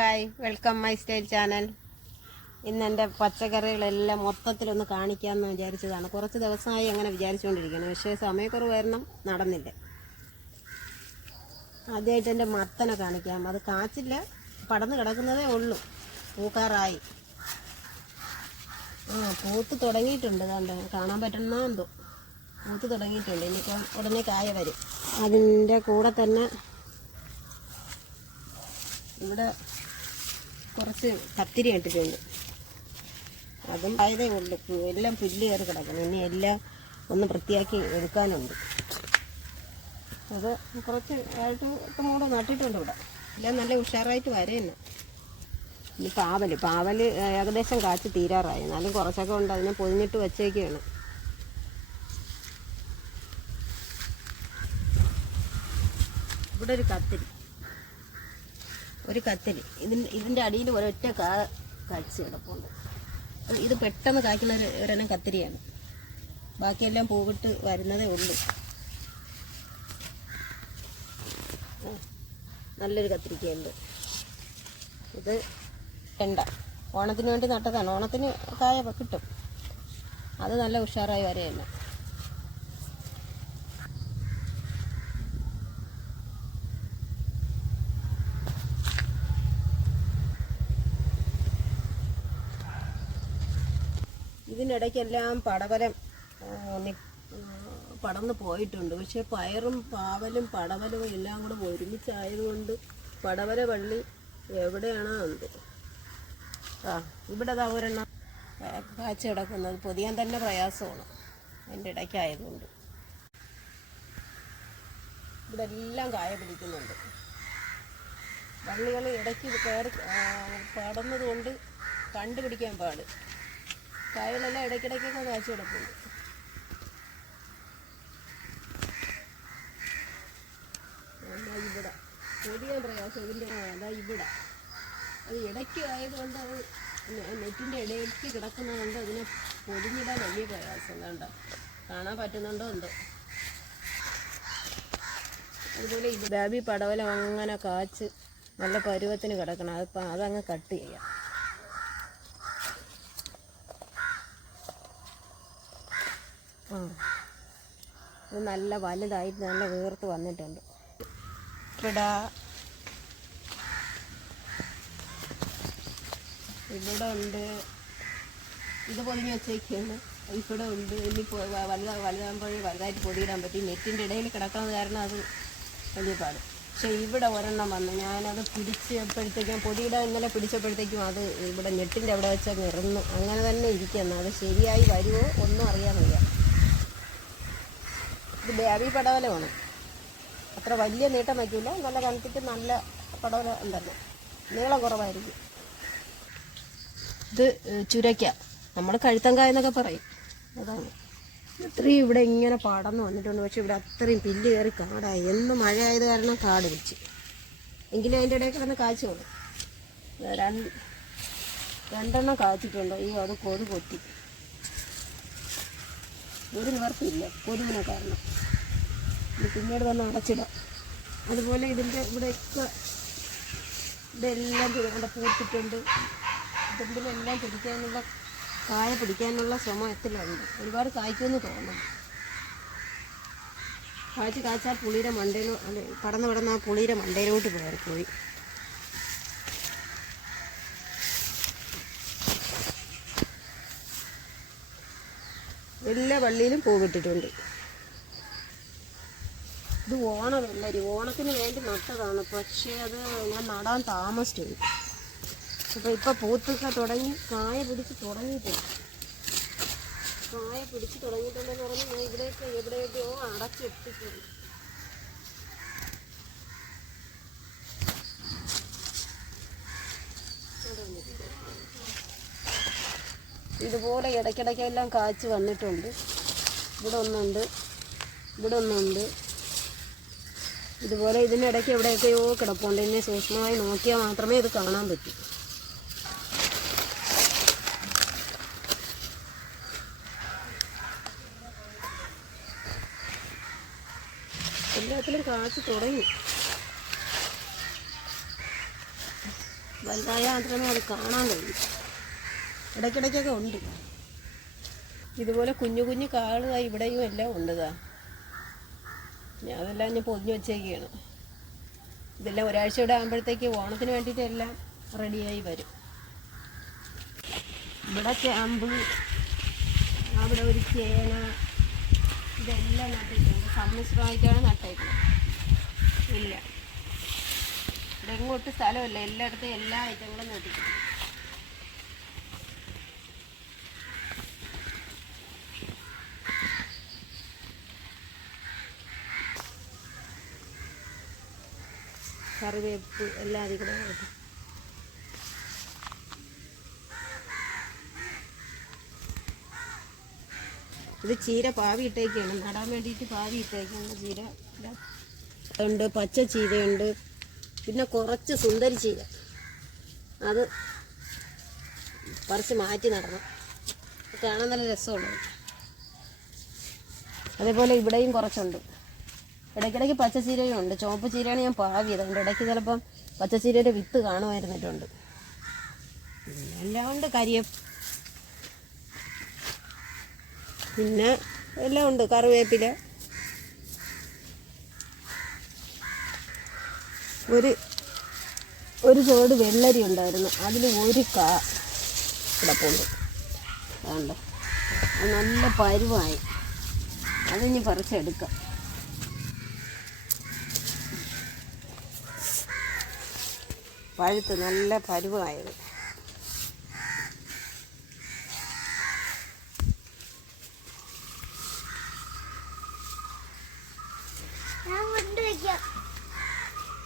Hi, welcome my style channel. ഇന്ന് എൻ്റെ പച്ചക്കറികളെല്ലാം മൊത്തത്തിലൊന്ന് കാണിക്കാമെന്ന് വിചാരിച്ചതാണ്. കുറച്ച് ദിവസമായി അങ്ങനെ വിചാരിച്ചുകൊണ്ടിരിക്കുകയാണ്, പക്ഷേ സമയക്കുറവ് കാരണം നടന്നില്ല. ആദ്യമായിട്ട് എൻ്റെ മത്തനെ കാണിക്കാം. അത് കാച്ചില്ല, പടന്ന് കിടക്കുന്നതേ ഉള്ളൂ. പൂക്കാറായി, പൂത്ത് തുടങ്ങിയിട്ടുണ്ട്. കണ്ട് കാണാൻ പറ്റുന്നോ, പൂത്ത് തുടങ്ങിയിട്ടുണ്ട്. ഇനിയിപ്പോൾ ഉടനെ കായ വരും. അതിൻ്റെ കൂടെ തന്നെ ഇവിടെ കുറച്ച് കത്തിരി ഇട്ടിട്ടുണ്ട്. അതും ആയതേ ഉള്ളൂ. എല്ലാം പുല്ല് കയറി കിടക്കണം. ഇനി എല്ലാം ഒന്ന് വൃത്തിയാക്കി എടുക്കാനുണ്ട്. അത് കുറച്ച് ആയിട്ട് ഇപ്പം കൂടെ നട്ടിട്ടുണ്ട്. ഇവിടെ എല്ലാം നല്ല ഉഷാറായിട്ട് വരേന്നെ. ഇനി പാവൽ ഏകദേശം കാച്ച് തീരാറായി. എന്നാലും കുറച്ചൊക്കെ ഉണ്ട്. അതിനെ പൊതിഞ്ഞിട്ട് വച്ചേക്കാണ്. ഇവിടെ ഒരു കത്തിരി ഇതിൻ്റെ അടിയിൽ ഒരൊറ്റ കാഴ്ച കിടപ്പുണ്ട്. ഇത് പെട്ടെന്ന് കായ്ക്കുന്ന ഒരെണ്ണം കത്തിരിയാണ്. ബാക്കിയെല്ലാം പൂവിട്ട് വരുന്നതേ ഉള്ളൂ. നല്ലൊരു കത്തിരിക്കയുണ്ട്. ഇത് ഓണത്തിന് വേണ്ടി നട്ടതാണ്. ഓണത്തിന് കായ കിട്ടും. അത് നല്ല ഉഷാറായി വരെയല്ല. ഇതിനിടയ്ക്കെല്ലാം പടർന്ന് പോയിട്ടുണ്ട്. പക്ഷെ പയറും പാവലും പടവലും എല്ലാം കൂടെ ഒരുമിച്ചായതുകൊണ്ട് പടവല വള്ളി എവിടെയാണോ എന്ത്. ഇവിടെ ഒരെണ്ണം കാഴ്ച കിടക്കുന്നത് പൊതിയാൻ തന്നെ പ്രയാസമാണ്, അതിൻ്റെ ഇടയ്ക്കായതുകൊണ്ട്. ഇവിടെ എല്ലാം കായ പിടിക്കുന്നുണ്ട്. വള്ളികൾ ഇടയ്ക്ക് കയറി പടർന്നത് കൊണ്ട് കണ്ടുപിടിക്കാൻ പാട്. കായകളെല്ലാം ഇടയ്ക്കിടയ്ക്കൊക്കെ കാഴ്ച കിടപ്പുണ്ട്. ഇവിടെ പൊതിയാൻ പ്രയാസം. ഇതിൻ്റെ ഇവിടെ അത് ഇടയ്ക്ക് ആയതുകൊണ്ട് അത് നെറ്റിൻ്റെ ഇടയ്ക്ക് കിടക്കുന്നതുകൊണ്ട് അതിനെ പൊതിഞ്ഞിടാൻ വലിയ പ്രയാസം. കണ്ടോ, കാണാൻ പറ്റുന്നുണ്ടോ എന്തോ. അതുപോലെ ബാബി പടവലം അങ്ങനെ കാച്ച് നല്ല പരുവത്തിന് കിടക്കണം. അതങ്ങ് കട്ട് ചെയ്യാം. ഇത് നല്ല വലുതായിട്ട് നല്ല വീർത്ത് വന്നിട്ടുണ്ട്. ഇവിടെ ഉണ്ട്. ഇത് പൊതിഞ്ഞ് വെച്ചേക്കാണ്. ഇവിടെ ഉണ്ട്. ഇനി വലുതാകുമ്പോഴേ വലുതായിട്ട് പൊതിയിടാൻ പറ്റി. നെറ്റിൻ്റെ ഇടയിൽ കിടക്കുന്നത് കാരണം അത് വലിയ പാട്. പക്ഷേ ഇവിടെ ഒരെണ്ണം വന്നു. ഞാനത് പിടിച്ചപ്പോഴത്തേക്കും പൊതിയിടാൻ ഇന്നലെ പിടിച്ചപ്പോഴത്തേക്കും അത് ഇവിടെ നെറ്റിൻ്റെ അവിടെ വെച്ചാൽ ഇറന്നു. അങ്ങനെ തന്നെ ഇരിക്കുന്നു. അത് ശരിയായി വരുമോ ഒന്നും അറിയാൻ വയ്യ. ഇത് ബാബി പടവലമാണ്. അത്ര വലിയ നീട്ടം വയ്ക്കില്ല. നല്ല കണക്കിട്ട് നല്ല പടവല ഉണ്ടല്ലോ. നീളം കുറവായിരിക്കും. ഇത് ചുരയ്ക്ക, നമ്മൾ കഴുത്തങ്കായ എന്നൊക്കെ പറയും. അതാണ്. ഇത്രയും ഇവിടെ ഇങ്ങനെ പടർന്ന് വന്നിട്ടുണ്ട്. പക്ഷെ ഇവിടെ അത്രയും പില്ല് കയറി കാടായി. എന്ന് മഴ ആയത് കാരണം കാട് വെച്ച്. എങ്കിലും അതിൻ്റെ ഇടയിൽ കിടന്ന് കാഴ്ച വന്നു. രണ്ടെണ്ണം കാച്ചിട്ടുണ്ടോ ഈ അത് കൊത്തി. ഒരു നിവർത്തില്ല കൊതുകിനെ കാരണം. ഇത് പിന്നീട് തന്നെ അടച്ചിടാം. അതുപോലെ ഇതിൻ്റെ ഇവിടെയൊക്കെ ഇതെല്ലാം ഇവിടെ പൂത്തിട്ടുണ്ട്. ഇതിലെല്ലാം കായ പിടിക്കാനുള്ള ശ്രമത്തിലുണ്ട്. ഒരുപാട് കായ്ക്കുമെന്ന് തോന്നുന്നു. കാച്ചാൽ പുളിയുടെ മണ്ടയിലോ കടന്ന് ആ പുളിയുടെ മണ്ടയിലോട്ട് പോയി. എല്ലാ വള്ളിയിലും പൂവിട്ടിട്ടുണ്ട്. ഇത് ഓണവെള്ളരി, ഓണത്തിന് വേണ്ടി നട്ടതാണ്. പക്ഷേ അത് ഞാൻ നടാൻ താമസിച്ചു. അപ്പോൾ ഇപ്പോൾ പൂത്തൊക്കെ തുടങ്ങി കായ പിടിച്ച് തുടങ്ങിയിട്ടുണ്ട്. തുടങ്ങിയിട്ടുണ്ടെന്ന് പറഞ്ഞ് ഞാൻ എവിടെയൊക്കെയോ അടച്ചിട്ടിട്ടുണ്ട്. ഇതുപോലെ ഇടയ്ക്കിടയ്ക്കെല്ലാം കാച്ച് വന്നിട്ടുണ്ട്. ഇവിടെ ഒന്നുണ്ട്. ഇതുപോലെ ഇതിനിടയ്ക്ക് എവിടെയൊക്കെയോ കിടപ്പുണ്ട്. എന്നെ സൂക്ഷ്മമായി നോക്കിയാൽ മാത്രമേ ഇത് കാണാൻ പറ്റൂ. എല്ലാത്തിലും കാച്ച് തുടങ്ങി. വലുതായ മാത്രമേ അത് കാണാൻ കഴിയും. ഇടയ്ക്കിടയ്ക്കൊക്കെ ഉണ്ട്. ഇതുപോലെ കുഞ്ഞു കുഞ്ഞു കാളുമായി ഇവിടെയും എല്ലാം ഉണ്ടതാ. ഞാൻ അതെല്ലാം ഞാൻ പൊതിഞ്ഞ് വെച്ചേക്കാണ്. ഇതെല്ലാം ഒരാഴ്ച ഇവിടെ ആകുമ്പോഴത്തേക്ക് ഓണത്തിന് വേണ്ടിയിട്ട് എല്ലാം റെഡിയായി വരും. ഇവിടെ ചേമ്പ്, അവിടെ ഒരു ചേന, ഇതെല്ലാം നട്ടിട്ടുണ്ട്. സമ്മിശ്രമായിട്ടാണ് നട്ടേക്കുന്നത്. ഇല്ല, ഇവിടെ എങ്ങോട്ട് സ്ഥലമില്ല, എല്ലായിടത്തും എല്ലാ ഐറ്റങ്ങളും നട്ടിട്ടുണ്ട്. കറിവേപ്പ് എല്ലാം അതിൽ കൂടെ നട്ടു. ഇത് ചീര പാവി ഇട്ടേക്കാണ്, നടാൻ വേണ്ടിയിട്ട് പാവി ഇട്ടേക്കാണ് ചീര. ഉണ്ട്, പച്ച ചീരയുണ്ട്, പിന്നെ കുറച്ച് സുന്ദരി ചീര, അത് പറിച്ച് മാറ്റി നടണം, കാണാൻ നല്ല രസമുള്ളത്. അതേപോലെ ഇവിടെയും കുറച്ചുണ്ട്. ഇടയ്ക്കിടയ്ക്ക് പച്ചച്ചീരയും ഉണ്ട്. ചുവപ്പ് ചീരയാണ് ഞാൻ പാവിയത്, അതുകൊണ്ട് ഇടയ്ക്ക് ചിലപ്പം പച്ചച്ചീരയുടെ വിത്ത് കാണുമായിരുന്നിട്ടുണ്ട്. എല്ലാം ഉണ്ട്. പിന്നെ എല്ലാം ഉണ്ട്. കറിവേപ്പില, ഒരു ചോട് വെള്ളരി ഉണ്ടായിരുന്നു, അതിൽ ഒരു കിടപ്പുണ്ട്. അതുകൊണ്ട് അത് നല്ല പരുവായി, അതിനി പറിച്ചെടുക്കാം. പഴുത്ത് നല്ല പരുവായത്.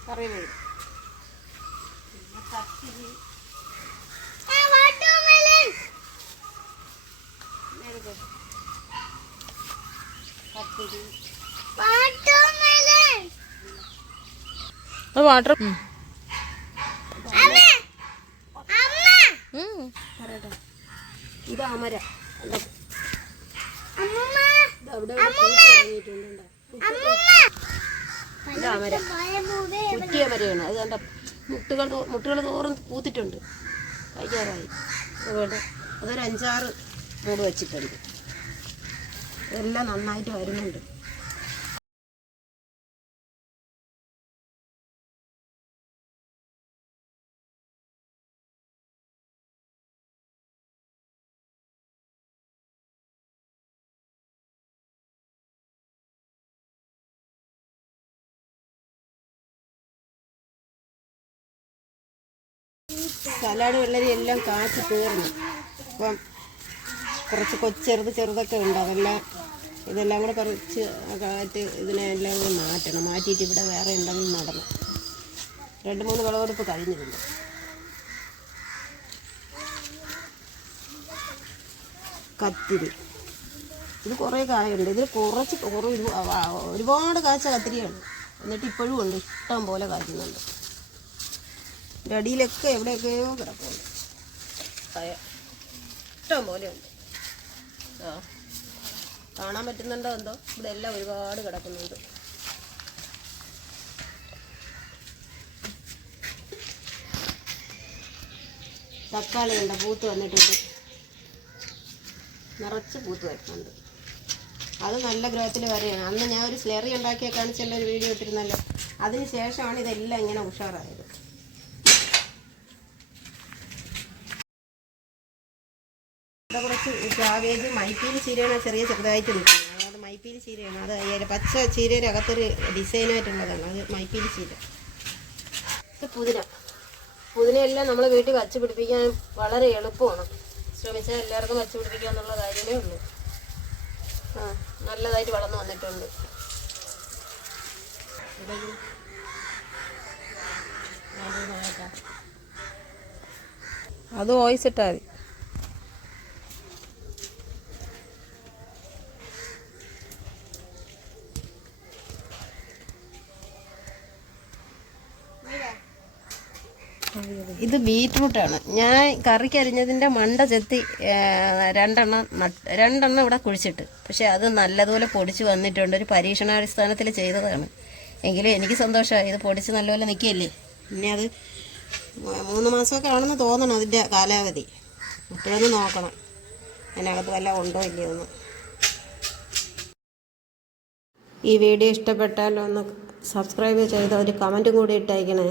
കറിവേപ്പില, കത്തിരി, വാട്ടർ ഇത് അമര. ഇത് അമര, കുറ്റിയ മരയാണ്. അത് കണ്ട മുട്ടുകൾ തോറും പൂത്തിട്ടുണ്ട്, കഴിക്കാറായി. അതുകൊണ്ട് അതൊരു 5-6 മൂട് വെച്ചിട്ടുണ്ട്. എല്ലാം നന്നായിട്ട് വരുന്നുണ്ട്. സലാഡ് വെള്ളരി എല്ലാം കാച്ചി തീർന്നു. അപ്പം കുറച്ച് ചെറുതൊക്കെ ഉണ്ട്. ഇതെല്ലാം കൂടെ പറിച്ച് കാറ്റ് ഇതിനെല്ലാം കൂടെ മാറ്റണം. മാറ്റിയിട്ട് ഇവിടെ വേറെ എന്തെങ്കിലും നടണം. 2-3 വിളവെടുപ്പ് കഴിഞ്ഞിട്ടുണ്ട്. കത്തിരി, ഇത് കുറേ കായുണ്ട്. ഇതിൽ ഒരുപാട് കാച്ച കത്തിരിയാണ്. എന്നിട്ട് ഇപ്പോഴും ഉണ്ട്, ഇഷ്ടം പോലെ കായ്ക്കുന്നുണ്ട്. ഇതിൻ്റെ അടിയിലൊക്കെ എവിടെയൊക്കെയോ കിടപ്പുണ്ട്, ഇഷ്ടം പോലെ ഉണ്ട്. കാണാൻ പറ്റുന്നുണ്ടോ എന്തോ? ഇവിടെ എല്ലാം ഒരുപാട് കിടക്കുന്നുണ്ട്. തക്കാളി ഉണ്ട്, പൂത്ത് വന്നിട്ടുണ്ട്, നിറച്ച് പൂത്ത് വരുന്നുണ്ട്. അത് നല്ല ഗ്രോത്തിൽ വരെയാണ്. അന്ന് ഞാൻ ഒരു സ്ലെറി ഉണ്ടാക്കിയ കാണിച്ചുള്ള ഒരു വീഡിയോ ഇട്ടിരുന്നല്ലോ, അതിന് ശേഷമാണ് ഇതെല്ലാം ഇങ്ങനെ ഉഷാറായത്. ഇവിടെ കുറച്ച് കാവേജ്, മൈപ്പീലി ചീരയാണ് ചെറുതായിട്ട് നിൽക്കുന്നത്. അത് മൈപ്പീലി ചീരയാണ്. അത് പച്ച ചീരയുടെ അകത്തൊരു ഡിസൈനായിട്ടുള്ളതാണ്. അത് മൈപ്പീലി ചീര. ഇത് പുതിനയെല്ലാം നമ്മൾ വീട്ടിൽ വച്ച് പിടിപ്പിക്കാൻ വളരെ എളുപ്പമാണ്. ശ്രമിച്ചാൽ എല്ലാവർക്കും വച്ച് പിടിപ്പിക്കുക എന്നുള്ള കാര്യമേ ഉള്ളൂ. നല്ലതായിട്ട് വളർന്നു വന്നിട്ടുണ്ട്. അത് വോയിസ് ഇട്ടാൽ മതി. ഇത് ബീറ്റ്റൂട്ടാണ്. ഞാൻ കറിക്ക് അരിഞ്ഞതിൻ്റെ മണ്ട ചെത്തി രണ്ടെണ്ണം ഇവിടെ കുഴിച്ചിട്ട്, പക്ഷെ അത് നല്ലതുപോലെ പൊടിച്ച് വന്നിട്ടുണ്ട്. ഒരു പരീക്ഷണാടിസ്ഥാനത്തിൽ ചെയ്തതാണ്. എങ്കിലും എനിക്ക് സന്തോഷമായി. ഇത് പൊടിച്ച് നല്ലപോലെ നിൽക്കുകയല്ലേ. പിന്നെ അത് 3 മാസമൊക്കെ ആണെന്ന് തോന്നണം അതിൻ്റെ കാലാവധി. അപ്പോഴൊന്ന് നോക്കണം അതിനകത്ത് വല്ലതും ഉണ്ടോ ഇല്ലയോ എന്ന്. ഈ വീഡിയോ ഇഷ്ടപ്പെട്ടാൽ ഒന്ന് സബ്സ്ക്രൈബ് ചെയ്ത് ഒരു കമൻറ്റും കൂടി ഇട്ടേക്കണേ.